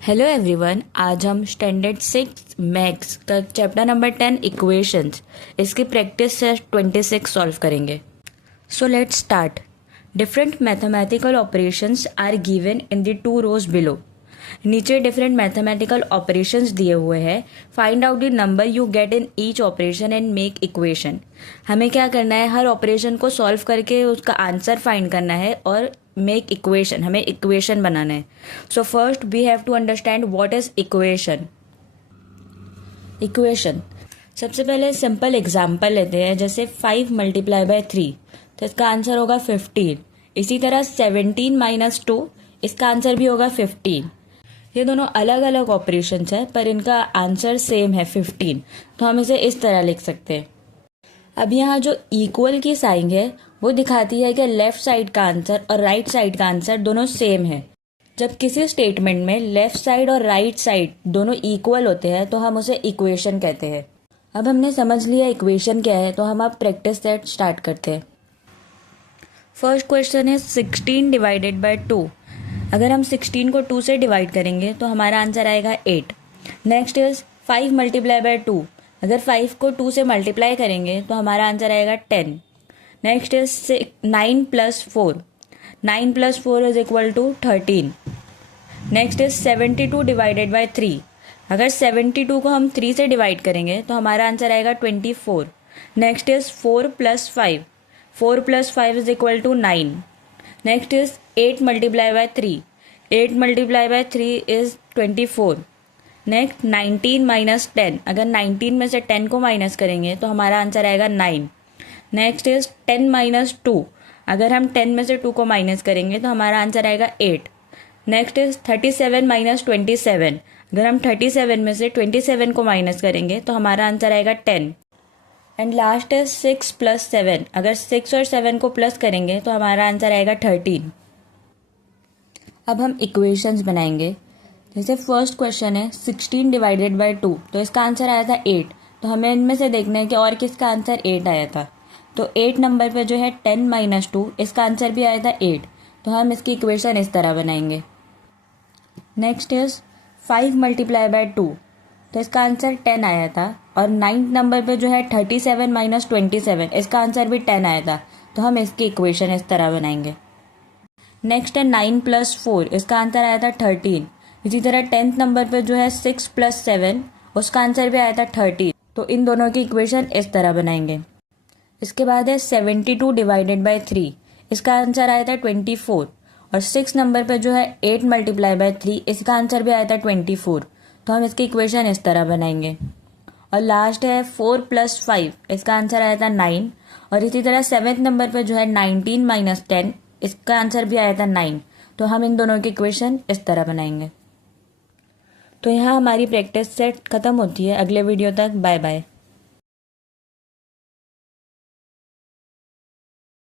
Hello everyone, आज हम standard 6 maths का चैप्टर नंबर 10 इक्वेशंस इसकी प्रैक्टिस से 26 सॉल्व करेंगे। So let's start. Different mathematical operations are given in the 2 rows below. नीचे डिफरेंट मैथमेटिकल ऑपरेशंस दिए हुए हैं। Find out the number you get in each operation and make equation. हमें क्या करना है, हर ऑपरेशन को सॉल्व करके उसका आंसर फाइंड करना है और मेक इक्वेशन, हमें इक्वेशन बनाना है। So first we have to understand what is equation. Equation सबसे पहले सिंपल एग्जाम्पल लेते हैं, जैसे 5 मल्टीप्लाई बाय 3 तो इसका आंसर होगा 15। इसी तरह 17 माइनस 2 इसका आंसर भी होगा 15। ये दोनों अलग अलग ऑपरेशंस है पर इनका आंसर सेम है 15, तो हम इसे इस तरह लिख सकते हैं। अब यहाँ जो इक्वल की साइन है वो दिखाती है कि लेफ्ट साइड का आंसर और राइट साइड का आंसर दोनों सेम है। जब किसी स्टेटमेंट में लेफ्ट साइड और राइट साइड दोनों इक्वल होते हैं तो हम उसे इक्वेशन कहते हैं। अब हमने समझ लिया इक्वेशन क्या है, तो हम अब प्रैक्टिस सेट स्टार्ट करते हैं। फर्स्ट क्वेश्चन है 16 डिवाइडेड बाय 2। अगर हम 16 को 2 से डिवाइड करेंगे तो हमारा आंसर आएगा 8। Next is 5 multiply by 2। अगर 5 को 2 से मल्टीप्लाई करेंगे तो हमारा आंसर आएगा 10। Next is 9 plus 4। 9 plus 4 is equal to 13। Next is 72 divided by 3। अगर 72 को हम 3 से डिवाइड करेंगे तो हमारा आंसर आएगा 24। Next is 4 plus 5। 4 plus 5 is equal to 9। Next is 8 multiply by 3। 8 multiply by 3 is 24। Next 19 minus 10। अगर 19 में से 10 को माइनस करेंगे तो हमारा आंसर आएगा 9। Next is 10 minus 2। अगर हम 10 में से 2 को माइनस करेंगे तो हमारा आंसर आएगा 8। Next is 37 minus 27। अगर हम 37 में से 27 को माइनस करेंगे तो हमारा आंसर आएगा 10। And last is 6 plus 7। अगर 6 और 7 को प्लस करेंगे तो हमारा आंसर आएगा 13। अब हम इक्वेशंस बनाएंगे। जैसे फर्स्ट क्वेश्चन है 16 डिवाइडेड बाय 2, तो इसका आंसर आया था 8। तो हमें इनमें से देखना है कि और किसका आंसर 8 आया था। तो 8 नंबर पे जो है 10 माइनस 2 इसका आंसर भी आया था 8। तो हम इसकी इक्वेशन इस तरह बनाएंगे। Next is 5 multiply by 2। तो इसका आंसर 10 आया था। और 9 नंबर पे जो है 37 माइनस 27 इसका आंसर भी 10 आया था। तो हम इसकी इक्वेशन इस तरह बनाएंगे। नेक्स्ट है 9 प्लस 4। इसका आंसर आया था 13। इसी तरह 10th नंबर पे जो है 6 प्लस 7 उसका आंसर भी आया था 13। तो इन दोनों की इक्वेशन इस तरह बनाएंगे। इसके बाद है 72 डिवाइडेड बाय 3। इसका आंसर आया था 24। और 6 नंबर पे जो है 8 मल्टीप्लाई बाय 3 इसका आंसर भी आया था 24। तो हम इसकी इक्वेशन इस तरह बनाएंगे। और लास्ट है 4 प्लस 5। इसका आंसर आया था 9। और इसी तरह 7th नंबर पे जो है 19 माइनस 10 इसका आंसर भी आया था 9। तो हम इन दोनों की इक्वेशन इस तरह बनाएंगे। तो यहाँ हमारी प्रैक्टिस सेट खत्म होती है। अगले वीडियो तक बाय बाय।